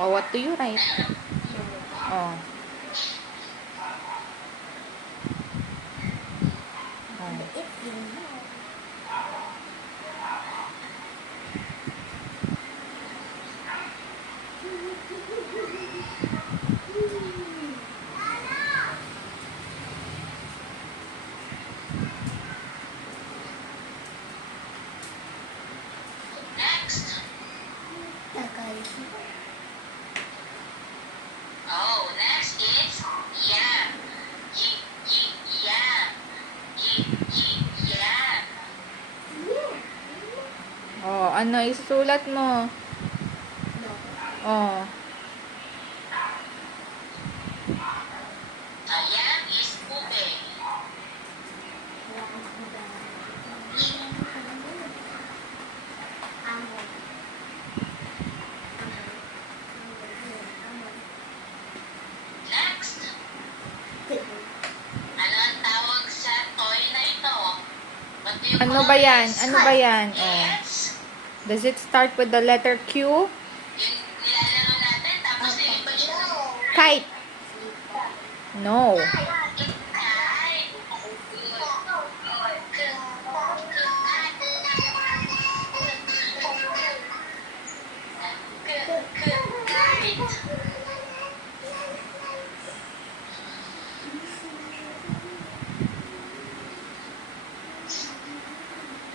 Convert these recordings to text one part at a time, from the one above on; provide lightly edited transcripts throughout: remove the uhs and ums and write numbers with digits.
Oh, what do you write? Oh. Oh, next is yam. Yam. Yam. Oh, ano isusulat mo? Oh. A yam is ube. Next. Ano ang tawag sa toy na ito? What do you Ano call ba yan? this? Ano ba yan? Oh. Yes. Does it start with the letter Q? Yung nilalaro natin, tapos yung iba siya. Kite. No.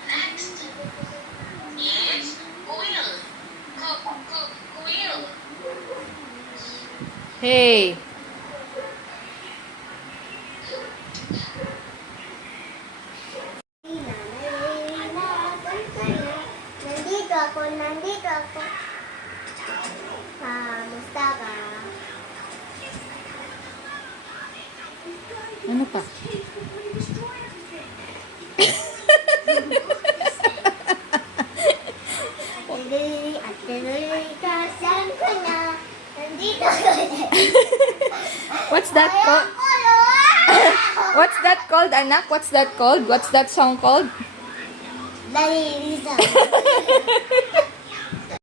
Next is quill. Quill. Hey. Nandito ako. Kamusta ka? Ano pa? At tuloy ka, saan ka na? Nandito ka na. What's that called? What's that called, anak? What's that called? What's that song called? Dali, Lisa.